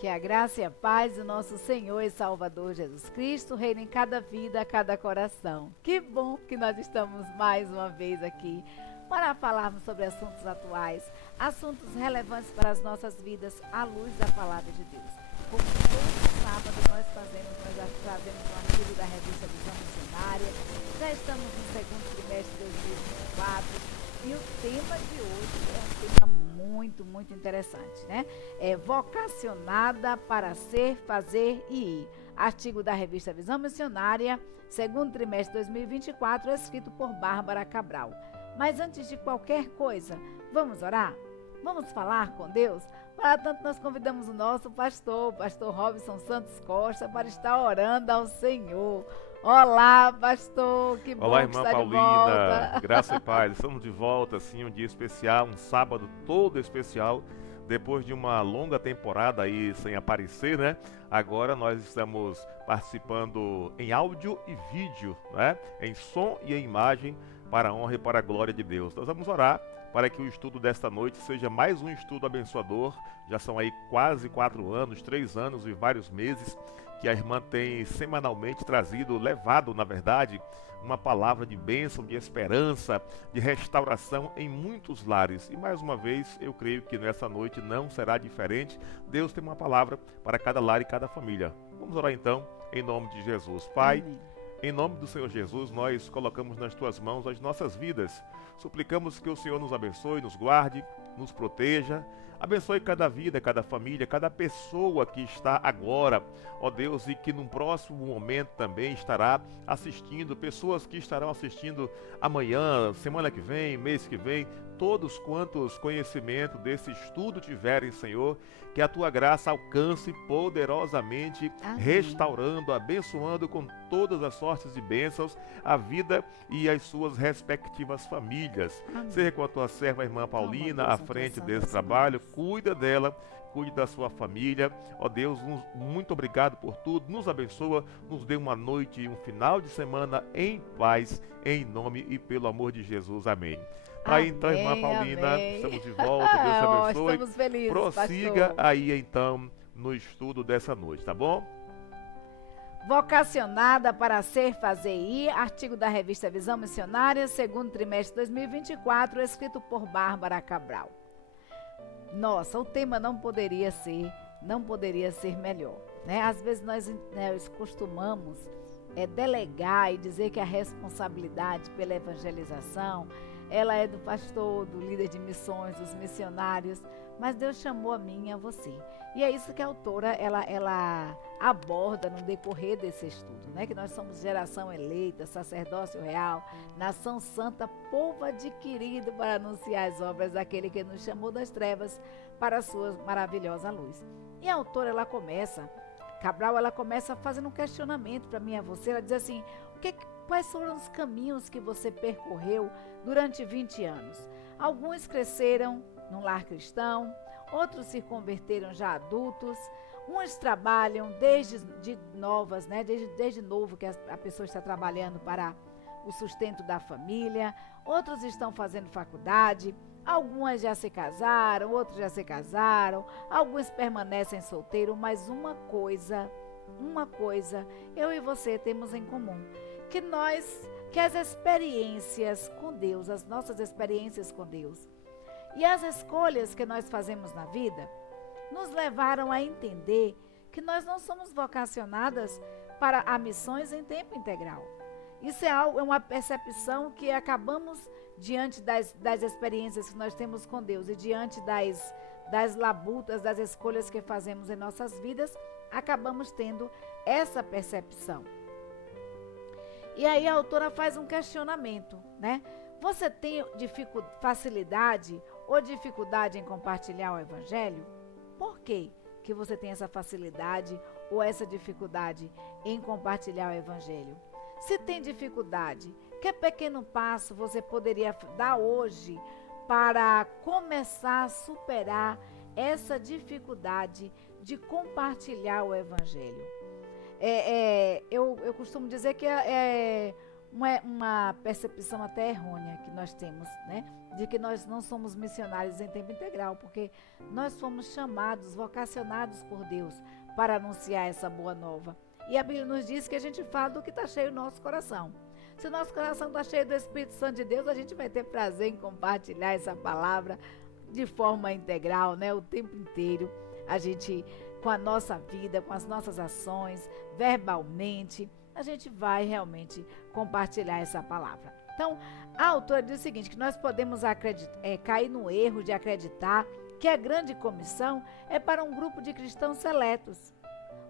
Que a graça e a paz do nosso Senhor e Salvador Jesus Cristo reine em cada vida, cada coração. Que bom que nós estamos mais uma vez aqui para falarmos sobre assuntos atuais, assuntos relevantes para as nossas vidas à luz da Palavra de Deus. Como todo sábado nós trazemos um artigo da revista Visão Missionária. Já estamos no segundo trimestre de 2024. E o tema de hoje é um tema muito interessante, né? É vocacionada para ser, fazer e ir. Artigo da revista Visão Missionária, segundo trimestre de 2024, escrito por Bárbara Cabral. Mas antes de qualquer coisa, vamos orar? Vamos falar com Deus? Para tanto, nós convidamos o nosso pastor Robson Santos Costa, para estar orando ao Senhor. Olá, pastor, que bom Olá, que irmã está de Paulina, volta. graça e paz. Estamos de volta, sim, um dia especial, um sábado todo especial. Depois de uma longa temporada aí sem aparecer, né? Agora nós estamos participando em áudio e vídeo, né? Em som e em imagem, para a honra e para a glória de Deus. Nós vamos orar para que o estudo desta noite seja mais um estudo abençoador. Já são aí quase 4 anos, 3 anos e vários meses que a irmã tem semanalmente levado, na verdade, uma palavra de bênção, de esperança, de restauração em muitos lares. E mais uma vez, eu creio que nessa noite não será diferente. Deus tem uma palavra para cada lar e cada família. Vamos orar então, em nome de Jesus. Pai, Amém. em nome do Senhor Jesus, nós colocamos nas Tuas mãos as nossas vidas. Suplicamos que o Senhor nos abençoe, nos guarde, nos proteja. Abençoe cada vida, cada família, cada pessoa que está agora, ó Deus, e que num próximo momento também estará assistindo, pessoas que estarão assistindo amanhã, semana que vem, mês que vem, todos quantos conhecimento desse estudo tiverem, Senhor, que a Tua graça alcance poderosamente, Amém. restaurando, abençoando com todas as sortes de bênçãos a vida e as suas respectivas famílias. Amém. Seja com a Tua serva, a irmã Paulina, Deus, à a Tua frente santa desse semente. trabalho, cuida dela, cuide da sua família, ó Deus, muito obrigado por tudo, nos abençoa, nos dê uma noite e um final de semana em paz, em nome e pelo amor de Jesus, amém. Tá aí então, irmã Paulina, Amém. estamos de volta, Deus te abençoe, Estamos felizes, prossiga pastor. aí então no estudo dessa noite, tá bom? Vocacionada para ser, fazer e ir, artigo da revista Visão Missionária, segundo trimestre de 2024, escrito por Bárbara Cabral. Nossa, o tema não poderia ser melhor, né? Às vezes nós costumamos delegar e dizer que a responsabilidade pela evangelização, ela é do pastor, do líder de missões, dos missionários, mas Deus chamou a mim e a você. E é isso que a autora ela aborda no decorrer desse estudo, né? Que nós somos geração eleita, sacerdócio real, nação santa, povo adquirido para anunciar as obras daquele que nos chamou das trevas para a sua maravilhosa luz. E a autora, Cabral, ela começa fazendo um questionamento para mim e a você. Ela diz assim: quais foram os caminhos que você percorreu durante 20 anos? Alguns cresceram num lar cristão, outros se converteram já adultos, uns trabalham desde novo que a pessoa está trabalhando para o sustento da família, outros estão fazendo faculdade, algumas já se casaram, outros já se casaram, alguns permanecem solteiros, mas uma coisa eu e você temos em comum, que as experiências com Deus, as nossas experiências com Deus e as escolhas que nós fazemos na vida nos levaram a entender que nós não somos vocacionadas para a missões em tempo integral. Isso é uma percepção que acabamos, diante das experiências que nós temos com Deus e diante das labutas, das escolhas que fazemos em nossas vidas, acabamos tendo essa percepção. E aí a autora faz um questionamento, né? Você tem facilidade ou dificuldade em compartilhar o evangelho? Por que você tem essa facilidade ou essa dificuldade em compartilhar o evangelho? Se tem dificuldade, que pequeno passo você poderia dar hoje para começar a superar essa dificuldade de compartilhar o evangelho? Eu costumo dizer que uma percepção até errônea que nós temos, né? De que nós não somos missionários em tempo integral, porque nós fomos chamados, vocacionados por Deus para anunciar essa boa nova. E a Bíblia nos diz que a gente fala do que está cheio no nosso coração. Se o nosso coração está cheio do Espírito Santo de Deus, a gente vai ter prazer em compartilhar essa palavra de forma integral, né? O tempo inteiro, a gente, com a nossa vida, com as nossas ações, verbalmente, a gente vai realmente compartilhar essa palavra. Então, a autora diz o seguinte, que nós podemos cair no erro de acreditar que a grande comissão é para um grupo de cristãos seletos,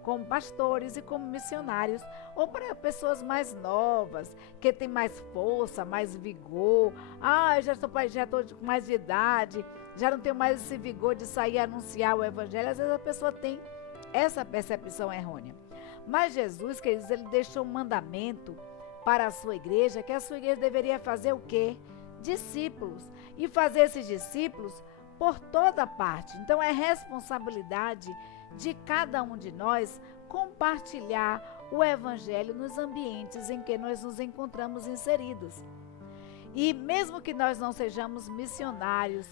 como pastores e como missionários, ou para pessoas mais novas, que têm mais força, mais vigor. Eu já estou com mais de idade, já não tenho mais esse vigor de sair e anunciar o evangelho. Às vezes a pessoa tem essa percepção errônea. Mas Jesus, queridos, ele deixou um mandamento para a sua igreja, que a sua igreja deveria fazer o quê? Discípulos. E fazer esses discípulos por toda parte. Então é responsabilidade de cada um de nós compartilhar o evangelho nos ambientes em que nós nos encontramos inseridos. E mesmo que nós não sejamos missionários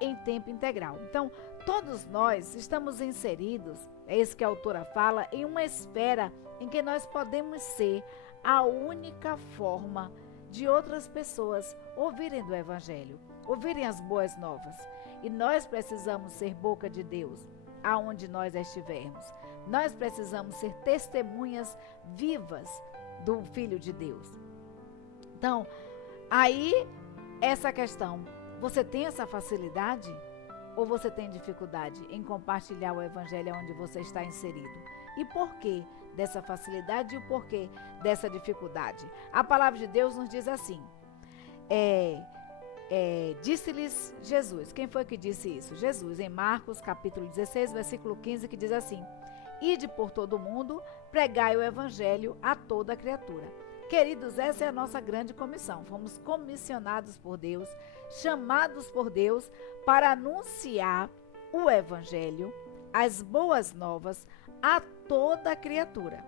em tempo integral. Então, todos nós estamos inseridos, é isso que a autora fala, em uma esfera em que nós podemos ser a única forma de outras pessoas ouvirem do evangelho, ouvirem as boas novas. E nós precisamos ser boca de Deus aonde nós estivermos. Nós precisamos ser testemunhas vivas do Filho de Deus. Então, aí, essa questão, você tem essa facilidade ou você tem dificuldade em compartilhar o evangelho onde você está inserido? E por que dessa facilidade e o porquê dessa dificuldade? A palavra de Deus nos diz assim, disse-lhes Jesus. Quem foi que disse isso? Jesus, em Marcos capítulo 16, versículo 15, que diz assim: ide por todo o mundo, pregai o evangelho a toda criatura. Queridos, essa é a nossa grande comissão. Fomos comissionados por Deus, chamados por Deus para anunciar o evangelho, as boas novas a toda criatura.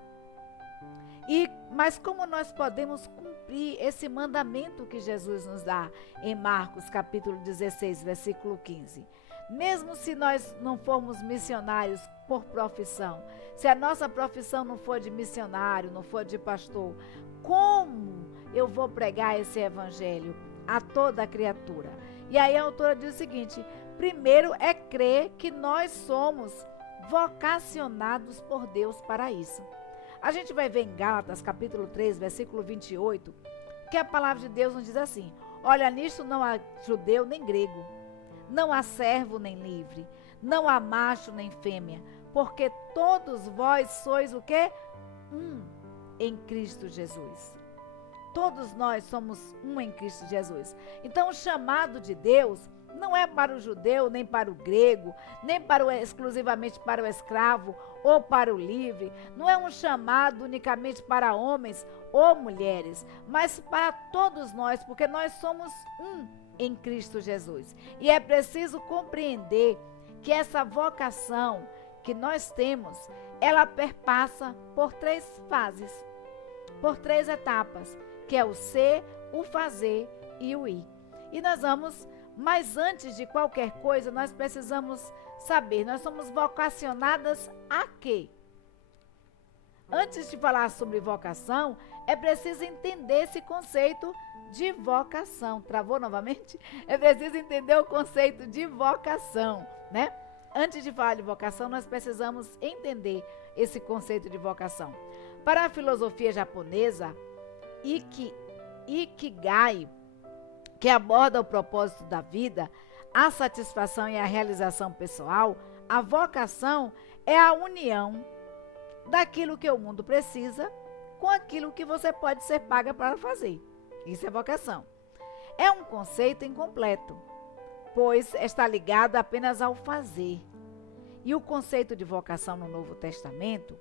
Mas como nós podemos cumprir esse mandamento que Jesus nos dá em Marcos capítulo 16, versículo 15? Mesmo se nós não formos missionários por profissão, se a nossa profissão não for de missionário, não for de pastor, como eu vou pregar esse evangelho a toda criatura? E aí a autora diz o seguinte: primeiro é crer que nós somos vocacionados por Deus para isso. A gente vai ver em Gálatas capítulo 3, versículo 28, que a palavra de Deus nos diz assim: olha, nisto não há judeu nem grego, não há servo nem livre, não há macho nem fêmea, porque todos vós sois o quê? Em Cristo Jesus. Todos nós somos um em Cristo Jesus. Então o chamado de Deus não é para o judeu, nem para o grego, nem exclusivamente para o escravo ou para o livre. Não é um chamado unicamente para homens ou mulheres, mas para todos nós, porque nós somos um em Cristo Jesus. E é preciso compreender que essa vocação que nós temos, ela perpassa por 3 fases, por 3 etapas, que é o ser, o fazer e o ir. E nós vamos, mas antes de qualquer coisa, nós precisamos saber, nós somos vocacionadas a quê? Antes de falar sobre vocação, é preciso entender esse conceito de vocação. Travou novamente? É preciso entender o conceito de vocação, né? Antes de falar de vocação, nós precisamos entender esse conceito de vocação. Para a filosofia japonesa, Ikigai, que aborda o propósito da vida, a satisfação e a realização pessoal, a vocação é a união daquilo que o mundo precisa com aquilo que você pode ser paga para fazer. Isso é vocação. É um conceito incompleto, pois está ligado apenas ao fazer. E o conceito de vocação no Novo Testamento,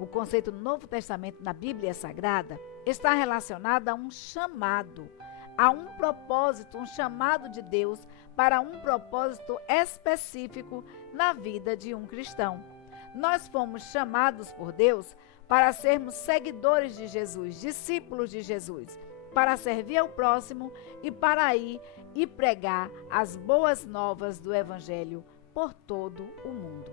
o conceito no Novo Testamento na Bíblia Sagrada, está relacionado a um chamado, a um propósito, um chamado de Deus para um propósito específico na vida de um cristão. Nós fomos chamados por Deus para sermos seguidores de Jesus, discípulos de Jesus, para servir ao próximo e para ir e pregar as boas novas do Evangelho por todo o mundo.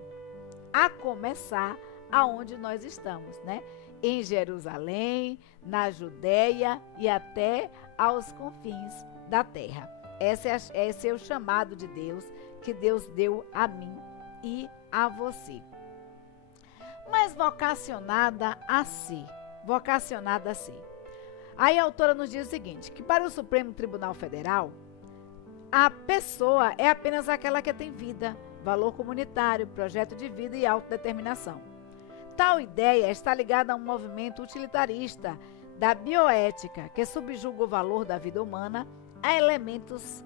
A começar aonde nós estamos, né? Em Jerusalém, na Judéia e até aos confins da terra. Esse é o chamado de Deus, que Deus deu a mim e a você. Mas vocacionada a si. Aí a autora nos diz o seguinte, que para o Supremo Tribunal Federal, a pessoa é apenas aquela que tem vida, valor comunitário, projeto de vida e autodeterminação. Tal ideia está ligada a um movimento utilitarista da bioética, que subjuga o valor da vida humana a elementos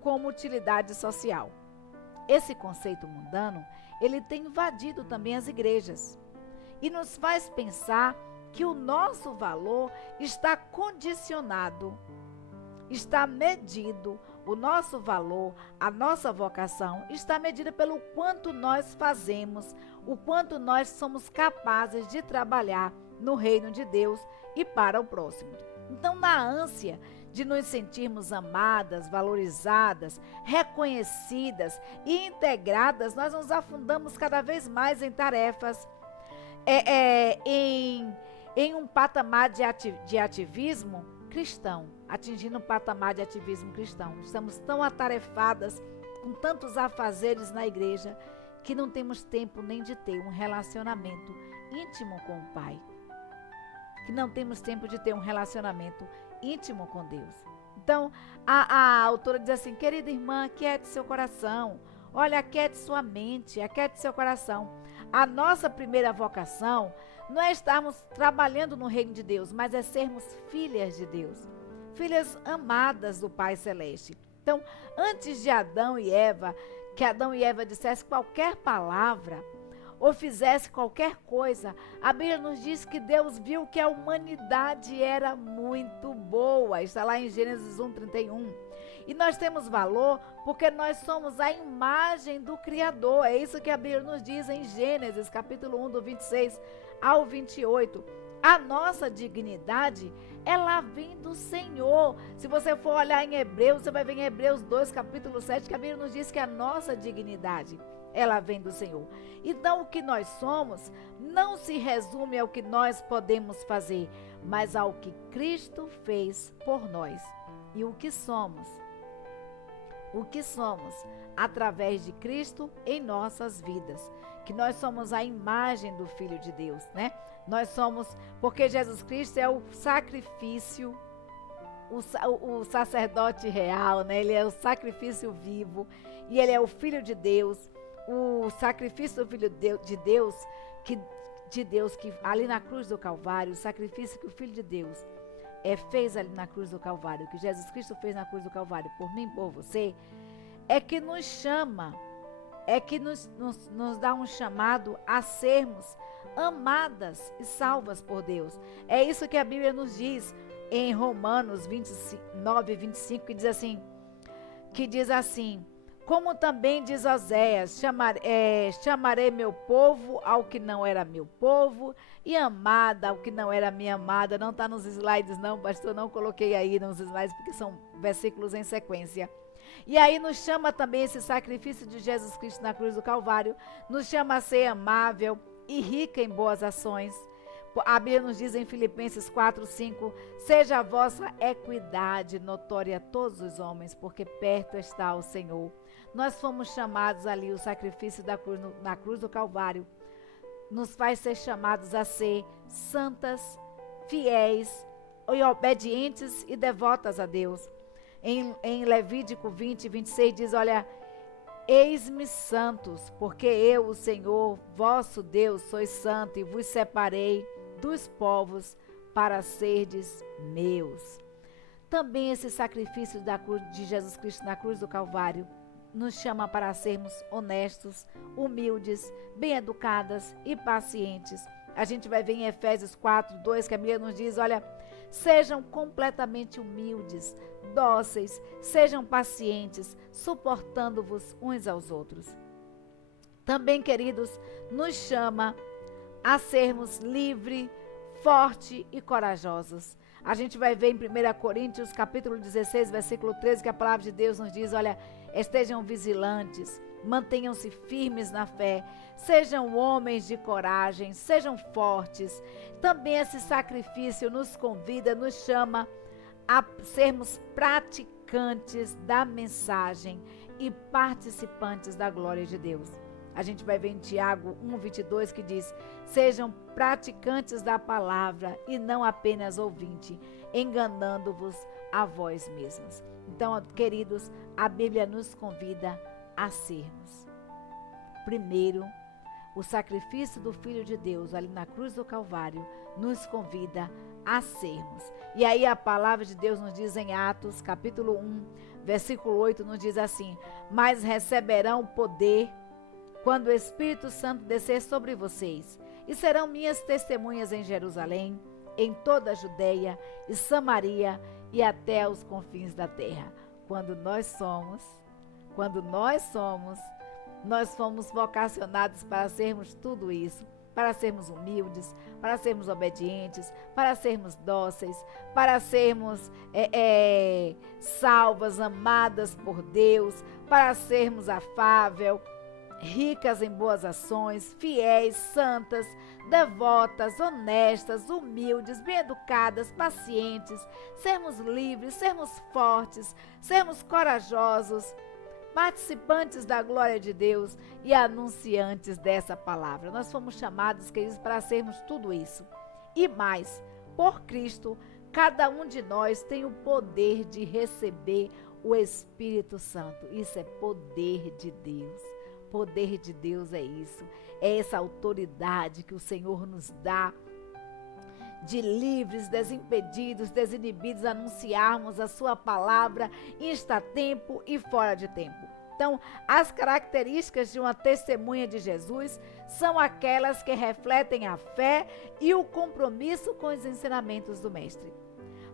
como utilidade social. Esse conceito mundano, ele tem invadido também as igrejas e nos faz pensar que o nosso valor está condicionado, está medido, o nosso valor, a nossa vocação está medida pelo quanto nós fazemos, o quanto nós somos capazes de trabalhar no reino de Deus e para o próximo. Então, na ânsia de nos sentirmos amadas, valorizadas, reconhecidas e integradas, nós nos afundamos cada vez mais em tarefas, em um patamar de ativismo cristão, atingindo um patamar de ativismo cristão. Estamos tão atarefadas com tantos afazeres na igreja que não temos tempo nem de ter um relacionamento íntimo com o Pai. Que não temos tempo de ter um relacionamento íntimo com Deus. Então, a autora diz assim, querida irmã, aquiete seu coração. Olha, aquiete sua mente, aquiete seu coração. A nossa primeira vocação não é estarmos trabalhando no reino de Deus, mas é sermos filhas de Deus. Filhas amadas do Pai Celeste. Então, antes de Adão e Eva, que Adão e Eva dissessem qualquer palavra ou fizesse qualquer coisa, a Bíblia nos diz que Deus viu que a humanidade era muito boa. Está lá em Gênesis 1:31. E nós temos valor porque nós somos a imagem do Criador. É isso que a Bíblia nos diz em Gênesis, capítulo 1, do 26 ao 28. A nossa dignidade, ela vem do Senhor. Se você for olhar em Hebreus, você vai ver em Hebreus 2, capítulo 7, que a Bíblia nos diz que a nossa dignidade, ela vem do Senhor. Então, o que nós somos não se resume ao que nós podemos fazer, mas ao que Cristo fez por nós. E o que somos? O que somos? Através de Cristo em nossas vidas. Que nós somos a imagem do Filho de Deus, né? Nós somos, porque Jesus Cristo é o sacrifício, o sacerdote real, né? Ele é o sacrifício vivo e ele é o Filho de Deus. O sacrifício do Filho de Deus, que ali na cruz do Calvário, o sacrifício que o Filho de Deus fez ali na cruz do Calvário, que Jesus Cristo fez na cruz do Calvário por mim e por você, é que nos chama, é que nos dá um chamado a sermos amadas e salvas por Deus. É isso que a Bíblia nos diz em Romanos 29, 25, que diz assim, como também diz Oséias, chamarei meu povo ao que não era meu povo e amada ao que não era minha amada. Não está nos slides não, pastor, não coloquei aí nos slides porque são versículos em sequência. E aí nos chama também esse sacrifício de Jesus Cristo na cruz do Calvário, nos chama a ser amável e rica em boas ações. A Bíblia nos diz em Filipenses 4:5, seja a vossa equidade notória a todos os homens, porque perto está o Senhor. Nós fomos chamados ali, o sacrifício na cruz do Calvário, nos faz ser chamados a ser santas, fiéis, e obedientes e devotas a Deus. Em Levítico 20, 26 diz, olha, eis-me santos, porque eu, o Senhor, vosso Deus, sou santo e vos separei dos povos para serdes meus. Também esse sacrifício de Jesus Cristo na cruz do Calvário nos chama para sermos honestos, humildes, bem-educadas e pacientes. A gente vai ver em Efésios 4, 2, que a Bíblia nos diz, olha, sejam completamente humildes, dóceis, sejam pacientes, suportando-vos uns aos outros. Também, queridos, nos chama a sermos livres, fortes e corajosos. A gente vai ver em 1 Coríntios, capítulo 16, versículo 13, que a palavra de Deus nos diz, olha, estejam vigilantes, mantenham-se firmes na fé, sejam homens de coragem, sejam fortes. Também esse sacrifício nos convida, nos chama a sermos praticantes da mensagem e participantes da glória de Deus. A gente vai ver em Tiago 1:22 que diz, sejam praticantes da palavra e não apenas ouvintes, enganando-vos a vós mesmos. Então, queridos, a Bíblia nos convida a sermos. Primeiro, o sacrifício do Filho de Deus ali na cruz do Calvário nos convida a sermos. E aí a palavra de Deus nos diz em Atos, capítulo 1, versículo 8, nos diz assim, mas receberão poder quando o Espírito Santo descer sobre vocês, e serão minhas testemunhas em Jerusalém, em toda a Judeia e Samaria e até os confins da terra. Nós fomos vocacionados para sermos tudo isso, para sermos humildes, para sermos obedientes, para sermos dóceis, para sermos salvas, amadas por Deus, para sermos afáveis, ricas em boas ações, fiéis, santas, devotas, honestas, humildes, bem-educadas, pacientes, sermos livres, sermos fortes, sermos corajosos, participantes da glória de Deus e anunciantes dessa palavra. Nós fomos chamados, queridos, para sermos tudo isso. E mais, por Cristo, cada um de nós tem o poder de receber o Espírito Santo. Isso é poder de Deus. Poder de Deus é isso, é essa autoridade que o Senhor nos dá de livres, desimpedidos, desinibidos, anunciarmos a sua palavra insta tempo e fora de tempo. Então, as características de uma testemunha de Jesus são aquelas que refletem a fé e o compromisso com os ensinamentos do Mestre.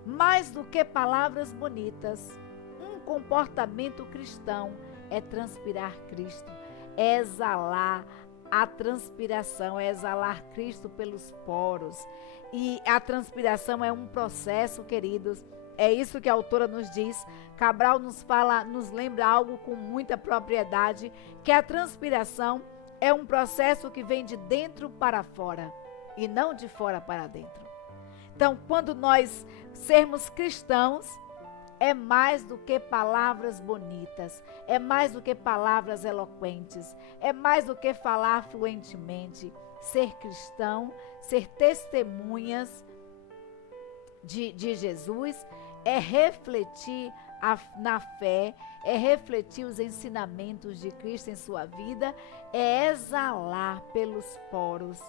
Mais do que palavras bonitas, um comportamento cristão é transpirar Cristo, é exalar a transpiração, é exalar Cristo pelos poros. E a transpiração é um processo, queridos. É isso que a autora nos diz. Cabral nos lembra algo com muita propriedade, que a transpiração é um processo que vem de dentro para fora e não de fora para dentro. Então, quando nós sermos cristãos, é mais do que palavras bonitas, é mais do que palavras eloquentes, é mais do que falar fluentemente. Ser cristão, ser testemunhas de Jesus, é refletir na fé, é refletir os ensinamentos de Cristo em sua vida, é exalar pelos poros,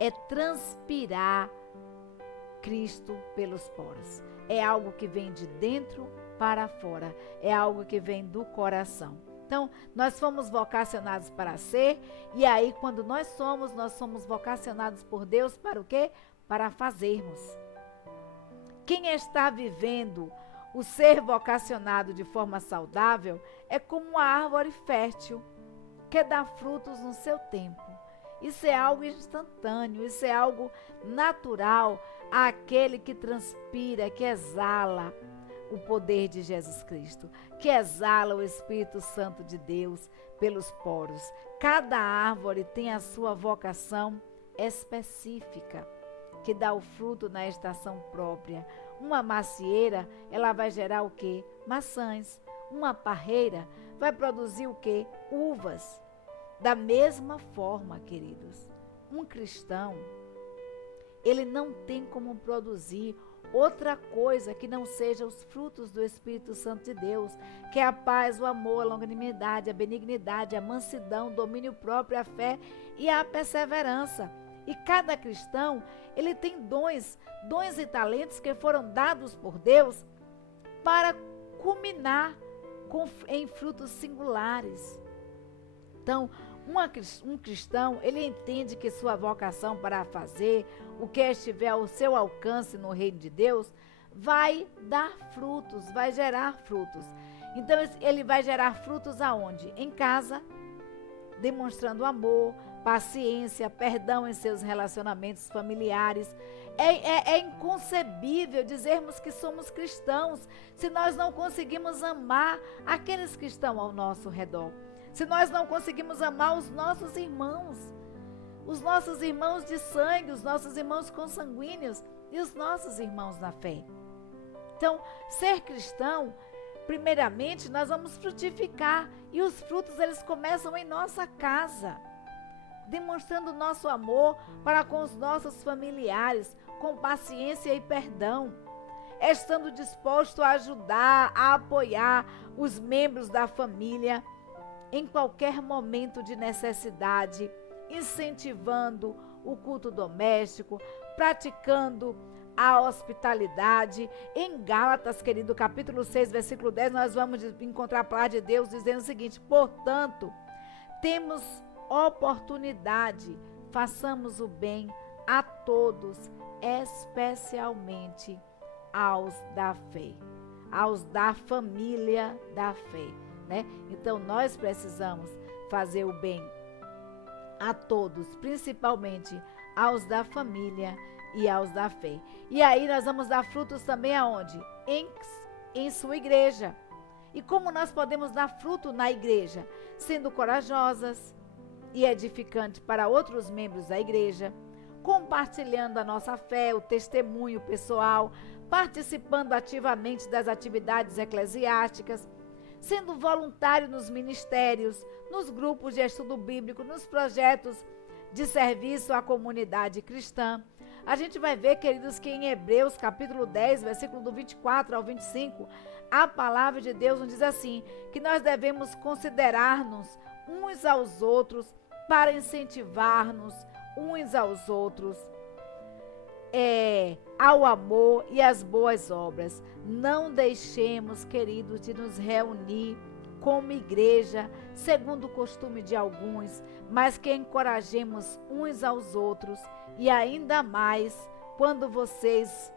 é transpirar Cristo pelos poros. É algo que vem de dentro para fora, é algo que vem do coração. Então, nós fomos vocacionados para ser, e aí quando nós somos vocacionados por Deus para o quê? Para fazermos. Quem está vivendo o ser vocacionado de forma saudável é como uma árvore fértil que dá frutos no seu tempo. Isso é algo instantâneo, isso é algo natural àquele que transpira, que exala o poder de Jesus Cristo, que exala o Espírito Santo de Deus pelos poros. Cada árvore tem a sua vocação específica, que dá o fruto na estação própria. Uma macieira, ela vai gerar o quê? Maçãs. Uma parreira vai produzir o quê? Uvas. Da mesma forma, queridos, um cristão, ele não tem como produzir outra coisa que não seja os frutos do Espírito Santo de Deus, que é a paz, o amor, a longanimidade, a benignidade, a mansidão, o domínio próprio, a fé e a perseverança. E cada cristão, ele tem dons e talentos que foram dados por Deus para culminar em frutos singulares. Então, um cristão, ele entende que sua vocação para fazer o que estiver ao seu alcance no reino de Deus vai dar frutos, vai gerar frutos. Então, ele vai gerar frutos aonde? Em casa, demonstrando amor, paciência, perdão em seus relacionamentos familiares. É inconcebível dizermos que somos cristãos se nós não conseguimos amar aqueles que estão ao nosso redor. Se nós não conseguimos amar os nossos irmãos de sangue, os nossos irmãos consanguíneos e os nossos irmãos na fé. Então, ser cristão, primeiramente, nós vamos frutificar e os frutos eles começam em nossa casa, demonstrando o nosso amor para com os nossos familiares, com paciência e perdão, estando disposto a ajudar, a apoiar os membros da família em qualquer momento de necessidade, incentivando o culto doméstico, praticando a hospitalidade. Em Gálatas, querido, capítulo 6, versículo 10, nós vamos encontrar a palavra de Deus dizendo o seguinte: portanto, temos oportunidade, façamos o bem a todos, especialmente aos da fé, aos da família da fé, né? Então nós precisamos fazer o bem a todos, principalmente aos da família e aos da fé. E aí nós vamos dar frutos também aonde? Em sua igreja. E como nós podemos dar fruto na igreja? Sendo corajosas e edificantes para outros membros da igreja, compartilhando a nossa fé, o testemunho pessoal, participando ativamente das atividades eclesiásticas, sendo voluntário nos ministérios, nos grupos de estudo bíblico, nos projetos de serviço à comunidade cristã. A gente vai ver, queridos, que em Hebreus capítulo 10, versículo do 24 ao 25, a palavra de Deus nos diz assim, que nós devemos considerar-nos uns aos outros para incentivar-nos uns aos outros ao amor e às boas obras. Não deixemos, queridos, de nos reunir como igreja, segundo o costume de alguns, mas que encorajemos uns aos outros, e ainda mais quando vocês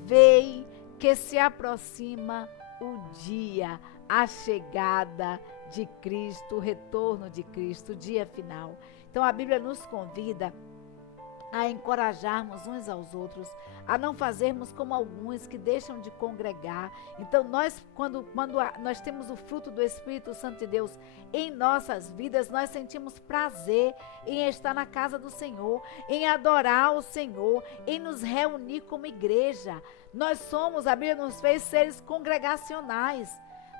veem que se aproxima o dia, a chegada de Cristo, o retorno de Cristo, o dia final. Então a Bíblia nos convida a encorajarmos uns aos outros, a não fazermos como alguns que deixam de congregar. Então nós, quando nós temos o fruto do Espírito Santo de Deus em nossas vidas, nós sentimos prazer em estar na casa do Senhor, em adorar o Senhor, em nos reunir como igreja. Nós somos, a Bíblia nos fez seres congregacionais.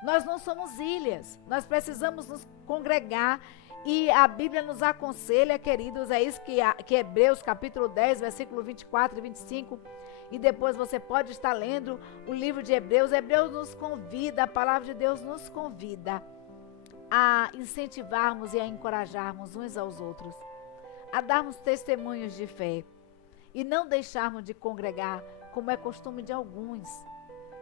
Nós não somos ilhas, nós precisamos nos congregar. E a Bíblia nos aconselha, queridos, é isso que Hebreus capítulo 10, versículo 24 e 25, e depois você pode estar lendo o livro de Hebreus. Hebreus nos convida, a palavra de Deus nos convida a incentivarmos e a encorajarmos uns aos outros, a darmos testemunhos de fé e não deixarmos de congregar, como é costume de alguns,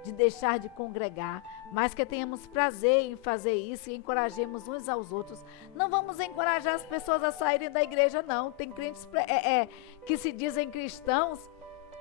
de deixar de congregar, mas que tenhamos prazer em fazer isso e encorajemos uns aos outros. Não vamos encorajar as pessoas a saírem da igreja, não. Tem crentes que se dizem cristãos,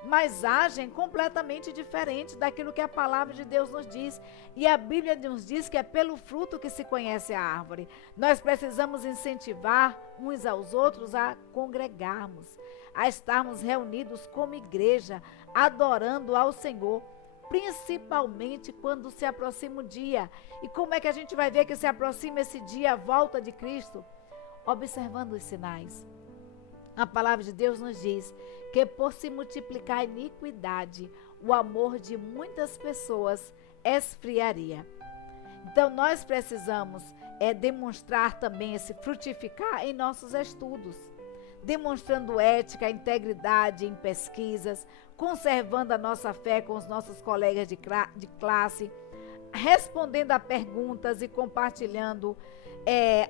mas agem completamente diferente daquilo que a palavra de Deus nos diz. E a Bíblia nos diz que é pelo fruto que se conhece a árvore. Nós precisamos incentivar uns aos outros a congregarmos, a estarmos reunidos como igreja, adorando ao Senhor, principalmente quando se aproxima o dia. E como é que a gente vai ver que se aproxima esse dia, a volta de Cristo? Observando os sinais. A palavra de Deus nos diz que por se multiplicar a iniquidade, o amor de muitas pessoas esfriaria. Então nós precisamos demonstrar também esse frutificar em nossos estudos, demonstrando ética, integridade em pesquisas, conservando a nossa fé com os nossos colegas de classe, respondendo a perguntas e compartilhando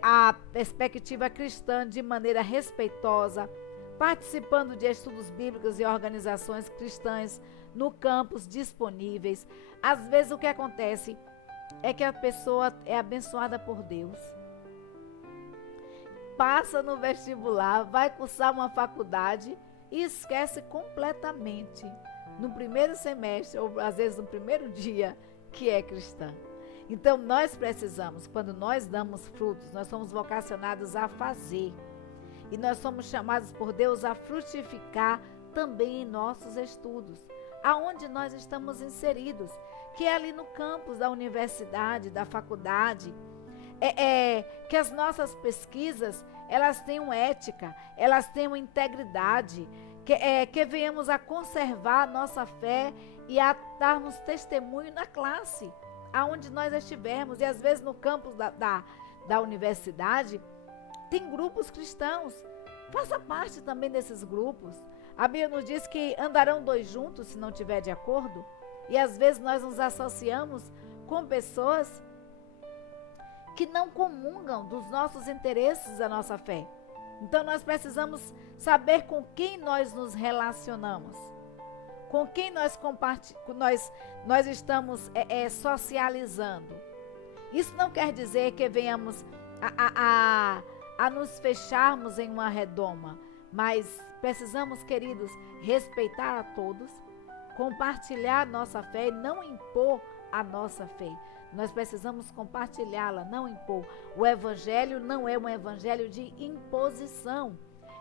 a perspectiva cristã de maneira respeitosa, participando de estudos bíblicos e organizações cristãs no campus disponíveis. Às vezes o que acontece é que a pessoa é abençoada por Deus, passa no vestibular, vai cursar uma faculdade e esquece completamente no primeiro semestre, ou às vezes no primeiro dia, que é cristã. Então nós precisamos, quando nós damos frutos, nós somos vocacionados a fazer. E nós somos chamados por Deus a frutificar também em nossos estudos, aonde nós estamos inseridos, que é ali no campus da universidade, da faculdade. Que as nossas pesquisas, elas tenham ética, elas tenham integridade, que venhamos a conservar a nossa fé e a darmos testemunho na classe, aonde nós estivermos. E às vezes no campus da universidade, tem grupos cristãos. Faça parte também desses grupos. A Bíblia nos diz que andarão dois juntos se não tiver de acordo. E às vezes nós nos associamos com pessoas que não comungam dos nossos interesses, da nossa fé. Então nós precisamos saber com quem nós nos relacionamos, com quem nós estamos socializando. Isso não quer dizer que venhamos a nos fecharmos em uma redoma, mas precisamos, queridos, respeitar a todos, compartilhar a nossa fé e não impor a nossa fé. Nós precisamos compartilhá-la, não impor. O evangelho não é um evangelho de imposição.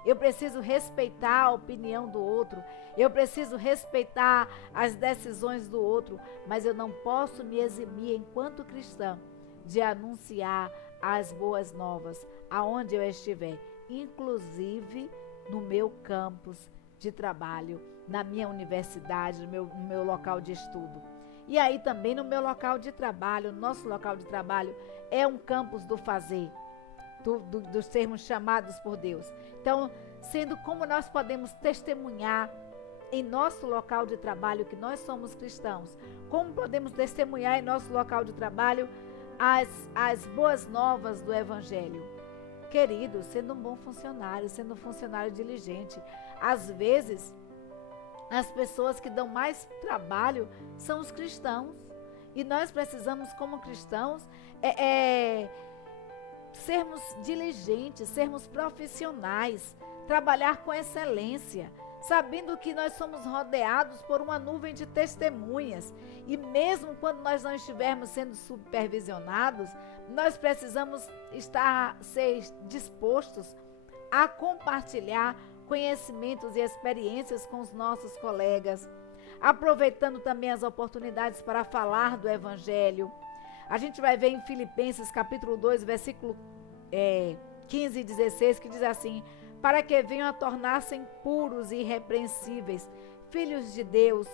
Eu preciso respeitar a opinião do outro, eu preciso respeitar as decisões do outro, mas eu não posso me eximir enquanto cristã de anunciar as boas novas aonde eu estiver, inclusive no meu campus de trabalho, na minha universidade, no meu local de estudo. E aí também no meu local de trabalho, nosso local de trabalho é um campus do fazer, dos sermos chamados por Deus. Então, sendo como nós podemos testemunhar em nosso local de trabalho que nós somos cristãos, como podemos testemunhar em nosso local de trabalho as boas novas do Evangelho. Querido, sendo um bom funcionário, sendo um funcionário diligente. Às vezes, as pessoas que dão mais trabalho são os cristãos. E nós precisamos, como cristãos, sermos diligentes, sermos profissionais, trabalhar com excelência, sabendo que nós somos rodeados por uma nuvem de testemunhas. E mesmo quando nós não estivermos sendo supervisionados, nós precisamos ser dispostos a compartilhar conhecimentos e experiências com os nossos colegas, aproveitando também as oportunidades para falar do Evangelho. A gente vai ver em Filipenses capítulo 2, versículo 15 e 16, que diz assim: para que venham a tornar-se puros e irrepreensíveis, filhos de Deus,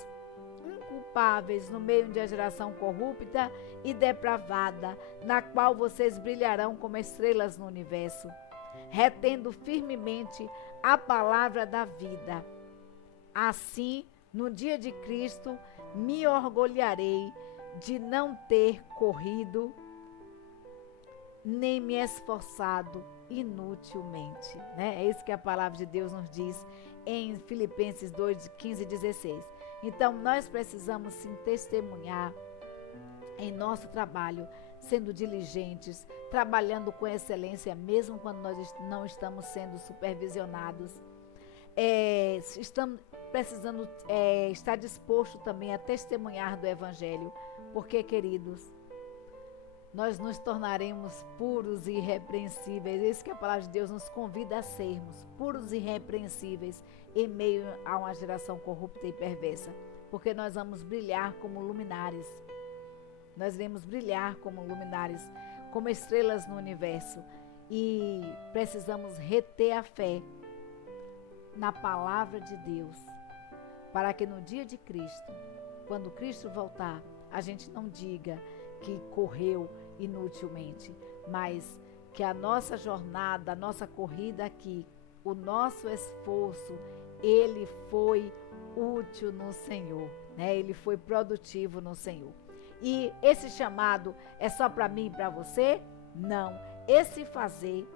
inculpáveis no meio de uma geração corrupta e depravada, na qual vocês brilharão como estrelas no universo, retendo firmemente a palavra da vida. Assim, no dia de Cristo, me orgulharei de não ter corrido, nem me esforçado inutilmente, né? É isso que a palavra de Deus nos diz em Filipenses 2, 15 e 16. Então, nós precisamos sim testemunhar em nosso trabalho, sendo diligentes, trabalhando com excelência, mesmo quando nós não estamos sendo supervisionados. Estamos precisando estar disposto também a testemunhar do Evangelho, porque, queridos, nós nos tornaremos puros e irrepreensíveis. É isso que a palavra de Deus nos convida a sermos, puros e irrepreensíveis em meio a uma geração corrupta e perversa, porque nós vamos brilhar como luminares. Nós iremos brilhar como luminares, como estrelas no universo, e precisamos reter a fé na palavra de Deus, para que no dia de Cristo, quando Cristo voltar, a gente não diga que correu inutilmente, mas que a nossa jornada, a nossa corrida aqui, o nosso esforço, ele foi útil no Senhor, né? Ele foi produtivo no Senhor. E esse chamado é só para mim e para você? Não. Esse fazer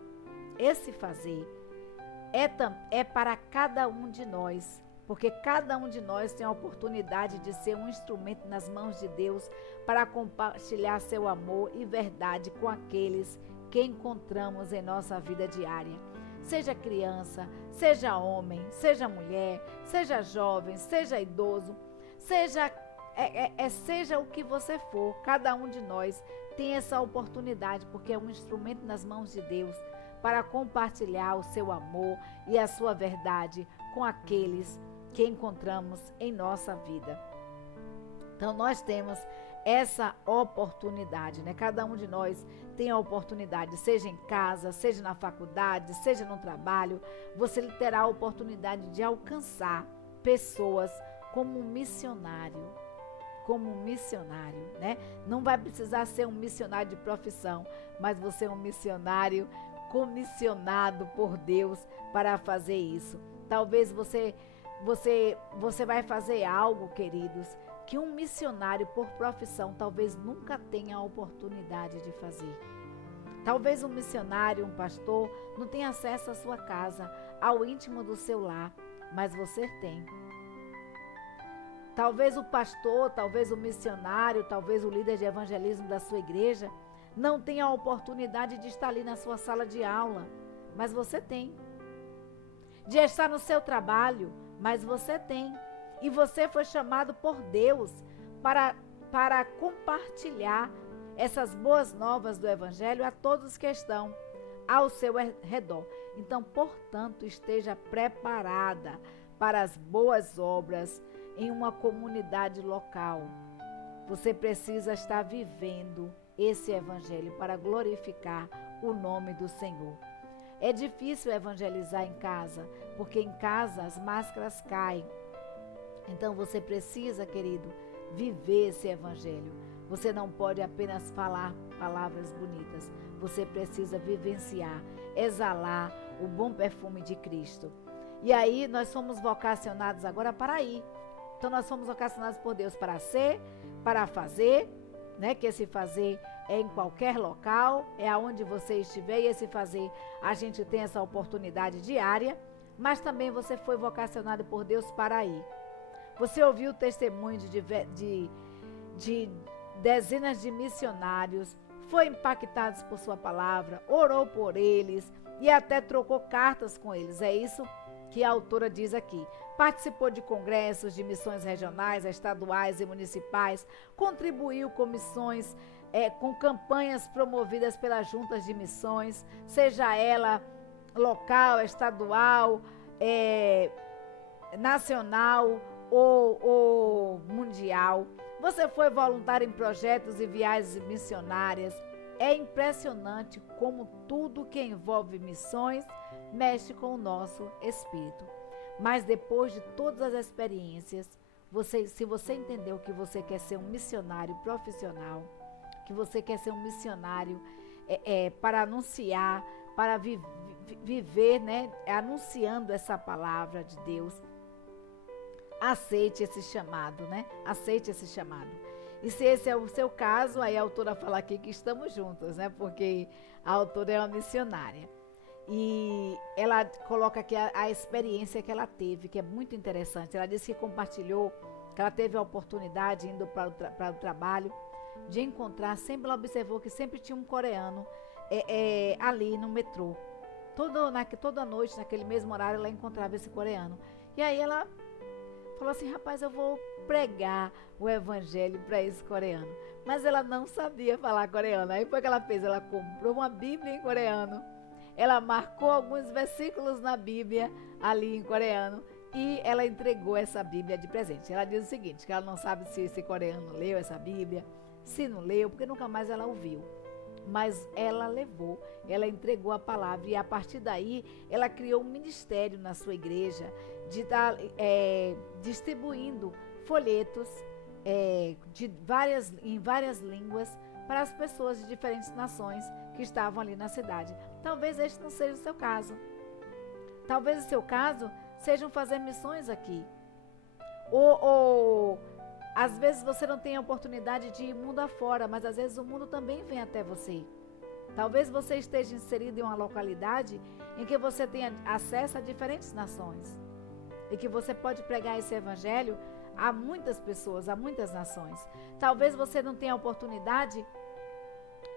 é para cada um de nós, porque cada um de nós tem a oportunidade de ser um instrumento nas mãos de Deus para compartilhar seu amor e verdade com aqueles que encontramos em nossa vida diária. Seja criança, seja homem, seja mulher, seja jovem, seja idoso, seja o que você for, cada um de nós tem essa oportunidade, porque é um instrumento nas mãos de Deus para compartilhar o seu amor e a sua verdade com aqueles que encontramos em nossa vida. Então nós temos essa oportunidade, né? Cada um de nós tem a oportunidade, seja em casa, seja na faculdade, seja no trabalho, você terá a oportunidade de alcançar pessoas como missionário, né? Não vai precisar ser um missionário de profissão, mas você é um missionário comissionado por Deus para fazer isso. Talvez você vai fazer algo, queridos, que um missionário por profissão talvez nunca tenha a oportunidade de fazer. Talvez um missionário, um pastor, não tenha acesso à sua casa, ao íntimo do seu lar, mas você tem. Talvez o pastor, talvez o missionário, talvez o líder de evangelismo da sua igreja não tenha a oportunidade de estar ali na sua sala de aula, mas você tem. De estar no seu trabalho, mas você tem. E você foi chamado por Deus para compartilhar essas boas novas do Evangelho a todos que estão ao seu redor. Então, portanto, esteja preparada para as boas obras em uma comunidade local. Você precisa estar vivendo esse Evangelho para glorificar o nome do Senhor. É difícil evangelizar em casa, porque em casa as máscaras caem. Então você precisa, querido, viver esse Evangelho. Você não pode apenas falar palavras bonitas. Você precisa vivenciar, exalar o bom perfume de Cristo. E aí nós somos vocacionados agora para ir. Então nós somos vocacionados por Deus para ser, para fazer, né? Que esse fazer é em qualquer local, é aonde você estiver, e esse fazer a gente tem essa oportunidade diária, mas também você foi vocacionado por Deus para ir. Você ouviu o testemunho de dezenas de missionários, foi impactado por sua palavra, orou por eles e até trocou cartas com eles. É isso que a autora diz aqui. Participou de congressos de missões regionais, estaduais e municipais, contribuiu com missões, com campanhas promovidas pelas juntas de missões, seja ela local, estadual, nacional ou mundial. Você foi voluntário em projetos e viagens missionárias. É impressionante como tudo que envolve missões mexe com o nosso espírito. Mas depois de todas as experiências, se você entendeu que você quer ser um missionário profissional, que você quer ser um missionário para anunciar, para viver, né, anunciando essa palavra de Deus, aceite esse chamado, né? Aceite esse chamado. E se esse é o seu caso, aí a autora fala aqui que estamos juntos, né? Porque a autora é uma missionária. E ela coloca aqui a experiência que ela teve, que é muito interessante. Ela disse que compartilhou, que ela teve a oportunidade, indo para o trabalho, de encontrar, sempre ela observou que sempre tinha um coreano ali no metrô. Toda noite, naquele mesmo horário, ela encontrava esse coreano. E aí ela falou assim, rapaz, eu vou pregar o evangelho para esse coreano. Mas ela não sabia falar coreano. Aí foi o que ela fez, ela comprou uma Bíblia em coreano, ela marcou alguns versículos na Bíblia ali em coreano e ela entregou essa Bíblia de presente. Ela diz o seguinte, que ela não sabe se esse coreano leu essa Bíblia, se não leu, porque nunca mais ela ouviu. Mas ela levou, ela entregou a palavra e a partir daí ela criou um ministério na sua igreja de estar distribuindo folhetos em várias línguas para as pessoas de diferentes nações que estavam ali na cidade. Talvez este não seja o seu caso. Talvez o seu caso sejam fazer missões aqui. Ou às vezes você não tem a oportunidade de ir mundo afora, mas às vezes o mundo também vem até você. Talvez você esteja inserido em uma localidade em que você tenha acesso a diferentes nações e que você pode pregar esse evangelho a muitas pessoas, a muitas nações. Talvez você não tenha a oportunidade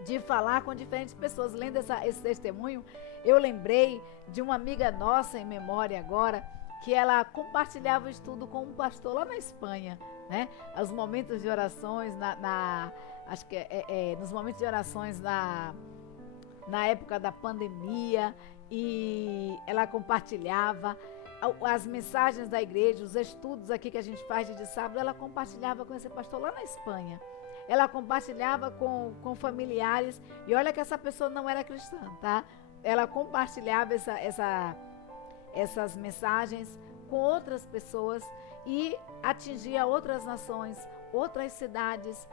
de falar com diferentes pessoas. Lendo esse testemunho, eu lembrei de uma amiga nossa em memória agora, que ela compartilhava o estudo com um pastor lá na Espanha, né? Os momentos de orações nos momentos de orações na época da pandemia, e ela compartilhava as mensagens da igreja, os estudos aqui que a gente faz de sábado. Ela compartilhava com esse pastor lá na Espanha. Ela compartilhava com familiares, e olha que essa pessoa não era cristã, tá? Ela compartilhava essas mensagens com outras pessoas e atingia outras nações, outras cidades,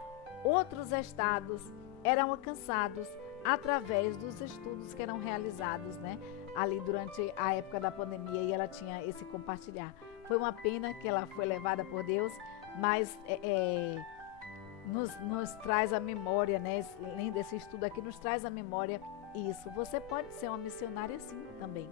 outros estados eram alcançados através dos estudos que eram realizados, né, ali durante a época da pandemia, e ela tinha esse compartilhar. Foi uma pena que ela foi levada por Deus, mas nos traz a memória, né, além desse estudo aqui, nos traz a memória isso. Você pode ser uma missionária sim também.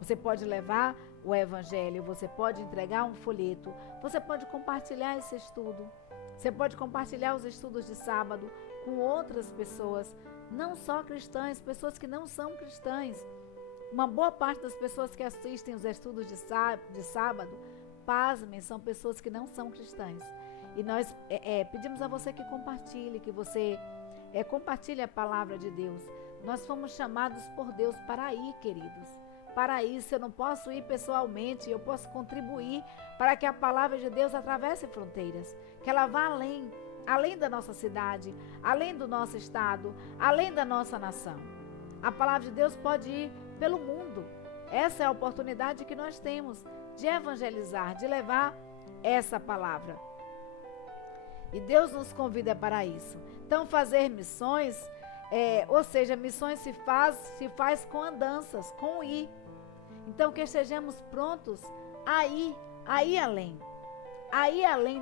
Você pode levar o evangelho, você pode entregar um folheto, você pode compartilhar esse estudo, você pode compartilhar os estudos de sábado com outras pessoas, não só cristãs, pessoas que não são cristãs. Uma boa parte das pessoas que assistem os estudos de sábado, pasmem, são pessoas que não são cristãs. E nós pedimos a você que compartilhe, que você compartilhe a palavra de Deus. Nós fomos chamados por Deus para ir, queridos. Para isso, eu não posso ir pessoalmente, eu posso contribuir para que a palavra de Deus atravesse fronteiras, que ela vá além da nossa cidade, além do nosso estado, além da nossa nação. A palavra de Deus pode ir pelo mundo. Essa é a oportunidade que nós temos de evangelizar, de levar essa palavra. E Deus nos convida para isso. Então, fazer missões, ou seja, missões se faz com andanças, com ir. Então, que estejamos prontos a ir além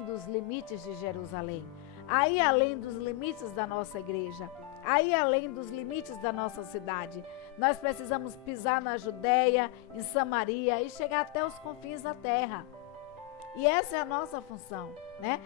dos limites de Jerusalém, a ir além dos limites da nossa igreja, a ir além dos limites da nossa cidade. Nós precisamos pisar na Judéia, em Samaria e chegar até os confins da terra. E essa é a nossa função, né?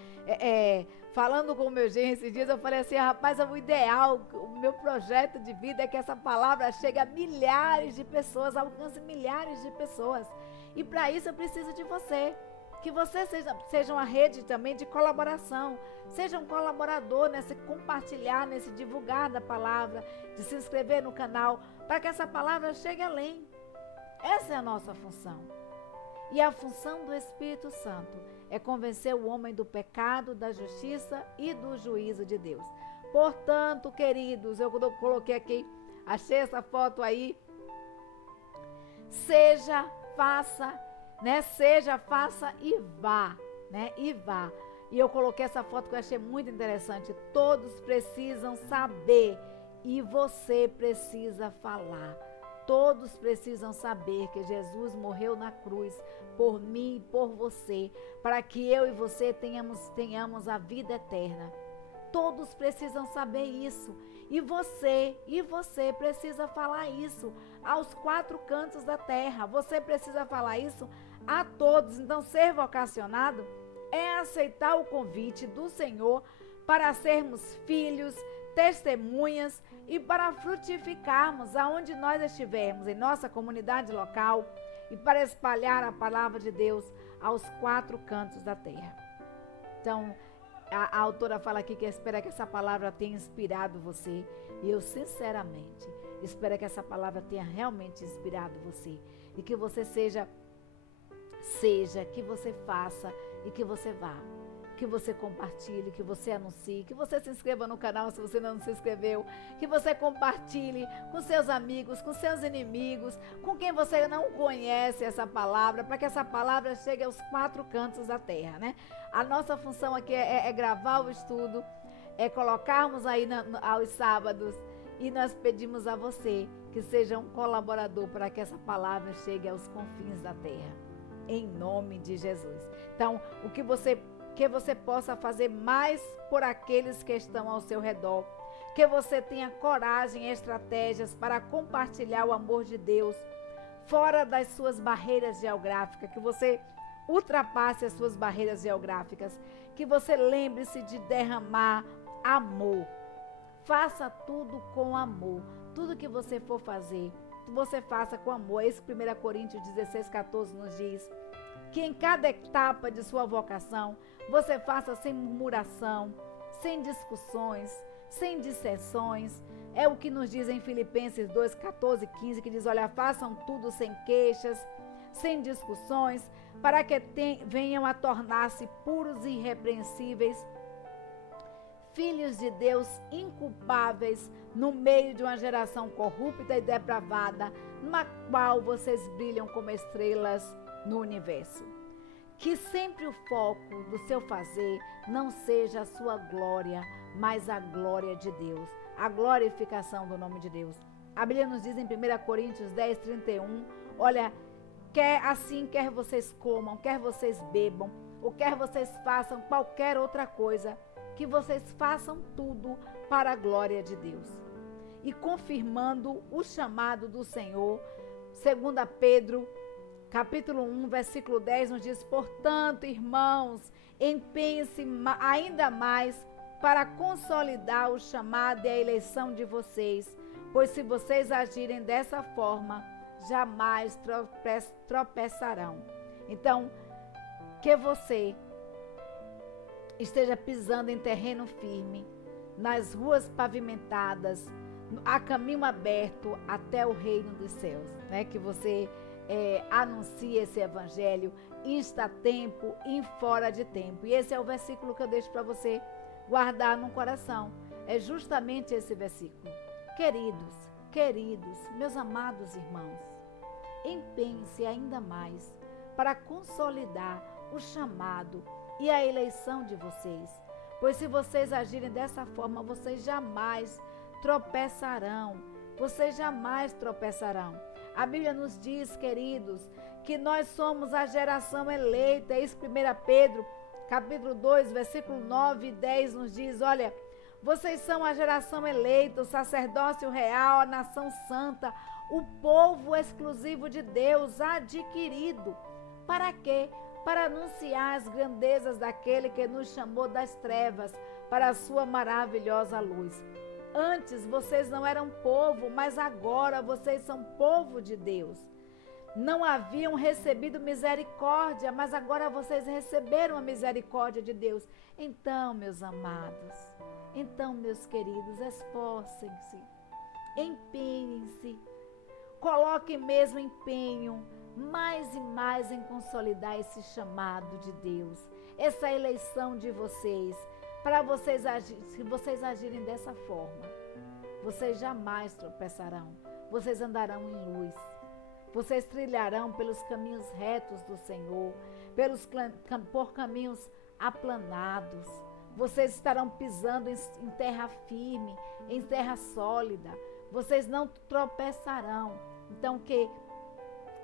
Falando com o meu genro esses dias, eu falei assim, rapaz, o ideal, o meu projeto de vida é que essa palavra chegue a milhares de pessoas, alcance milhares de pessoas. E para isso eu preciso de você. Que você seja uma rede também de colaboração. Seja um colaborador nesse compartilhar, nesse divulgar da palavra, de se inscrever no canal, para que essa palavra chegue além. Essa é a nossa função. E a função do Espírito Santo é convencer o homem do pecado, da justiça e do juízo de Deus. Portanto, queridos, eu coloquei aqui, achei essa foto aí. Seja, faça, né? Seja, faça e vá, né? E vá. E eu coloquei essa foto que eu achei muito interessante. Todos precisam saber e você precisa falar. Todos precisam saber que Jesus morreu na cruz por mim e por você, para que eu e você tenhamos a vida eterna. Todos precisam saber isso. E você precisa falar isso aos quatro cantos da terra. Você precisa falar isso a todos. Então, ser vocacionado é aceitar o convite do Senhor para sermos filhos, testemunhas e para frutificarmos aonde nós estivermos, em nossa comunidade local, e para espalhar a palavra de Deus aos quatro cantos da terra. Então, a autora fala aqui que espera que essa palavra tenha inspirado você, e eu sinceramente espero que essa palavra tenha realmente inspirado você, e que você seja, que você faça e que você vá. Que você compartilhe, que você anuncie, que você se inscreva no canal se você não se inscreveu, que você compartilhe com seus amigos, com seus inimigos, com quem você não conhece essa palavra, para que essa palavra chegue aos quatro cantos da terra, né? A nossa função aqui é gravar o estudo, é colocarmos aí aos sábados, e nós pedimos a você que seja um colaborador para que essa palavra chegue aos confins da terra, em nome de Jesus. Então, que você possa fazer mais por aqueles que estão ao seu redor, que você tenha coragem e estratégias para compartilhar o amor de Deus fora das suas barreiras geográficas, que você ultrapasse as suas barreiras geográficas, que você lembre-se de derramar amor. Faça tudo com amor. Tudo que você for fazer, você faça com amor. Esse 1 Coríntios 16:14 nos diz que em cada etapa de sua vocação, você faça sem murmuração, sem discussões, sem dissensões, É o que nos diz em Filipenses 2, 14 e 15, que diz, olha, façam tudo sem queixas, sem discussões, para que venham a tornar-se puros e irrepreensíveis, filhos de Deus inculpáveis, no meio de uma geração corrupta e depravada, na qual vocês brilham como estrelas no universo. Que sempre o foco do seu fazer não seja a sua glória, mas a glória de Deus, a glorificação do nome de Deus. A Bíblia nos diz em 1 Coríntios 10, 31, olha, quer vocês comam, quer vocês bebam, ou quer vocês façam qualquer outra coisa, que vocês façam tudo para a glória de Deus. E confirmando o chamado do Senhor, 2 Pedro, capítulo 1, versículo 10, nos diz, portanto, irmãos, empenhem-se ainda mais para consolidar o chamado e a eleição de vocês, pois se vocês agirem dessa forma, jamais tropeçarão. Então, que você esteja pisando em terreno firme, nas ruas pavimentadas, a caminho aberto até o reino dos céus, né? Que você anuncie esse evangelho, insta tempo e fora de tempo. E esse é o versículo que eu deixo para você guardar no coração. É justamente esse versículo. Queridos, meus amados irmãos, empenhem-se ainda mais para consolidar o chamado e a eleição de vocês, pois se vocês agirem dessa forma, vocês jamais tropeçarão. A Bíblia nos diz, queridos, que nós somos a geração eleita. Isso 1 Pedro, capítulo 2, versículo 9 e 10 nos diz, olha, vocês são a geração eleita, o sacerdócio real, a nação santa, o povo exclusivo de Deus, adquirido. Para quê? Para anunciar as grandezas daquele que nos chamou das trevas para a sua maravilhosa luz. Antes vocês não eram povo, mas agora vocês são povo de Deus. Não haviam recebido misericórdia, mas agora vocês receberam a misericórdia de Deus. Então, meus amados, meus queridos, esforcem-se, empenhem-se, coloquem mesmo empenho, mais e mais em consolidar esse chamado de Deus, essa eleição de vocês, para vocês se vocês agirem dessa forma, vocês jamais tropeçarão, vocês andarão em luz, vocês trilharão pelos caminhos retos do Senhor, por caminhos aplanados, vocês estarão pisando em terra firme, em terra sólida, vocês não tropeçarão. Então, que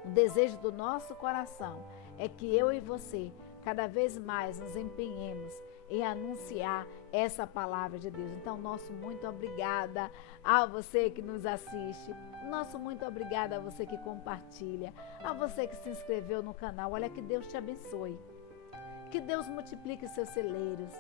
o desejo do nosso coração é que eu e você, cada vez mais nos empenhemos em anunciar essa palavra de Deus. Então, nosso muito obrigada a você que nos assiste, nosso muito obrigada a você que compartilha, a você que se inscreveu no canal. Olha, que Deus te abençoe, que Deus multiplique seus celeiros,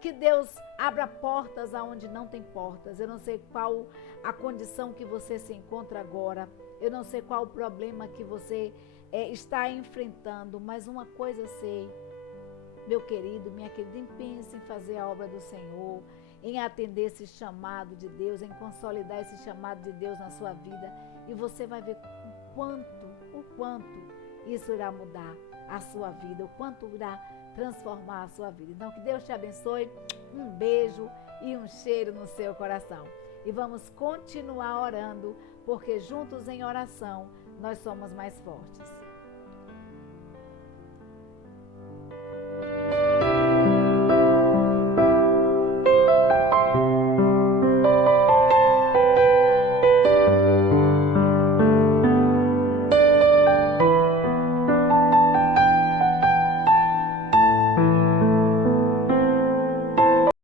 que Deus abra portas aonde não tem portas. Eu não sei qual a condição que você se encontra agora, eu não sei qual o problema que você está enfrentando, mas uma coisa eu sei, meu querido, minha querida, empenhe-se em fazer a obra do Senhor, em atender esse chamado de Deus, em consolidar esse chamado de Deus na sua vida, e você vai ver o quanto isso irá mudar a sua vida, o quanto irá transformar a sua vida. Então, que Deus te abençoe, um beijo e um cheiro no seu coração. E vamos continuar orando, porque juntos em oração nós somos mais fortes.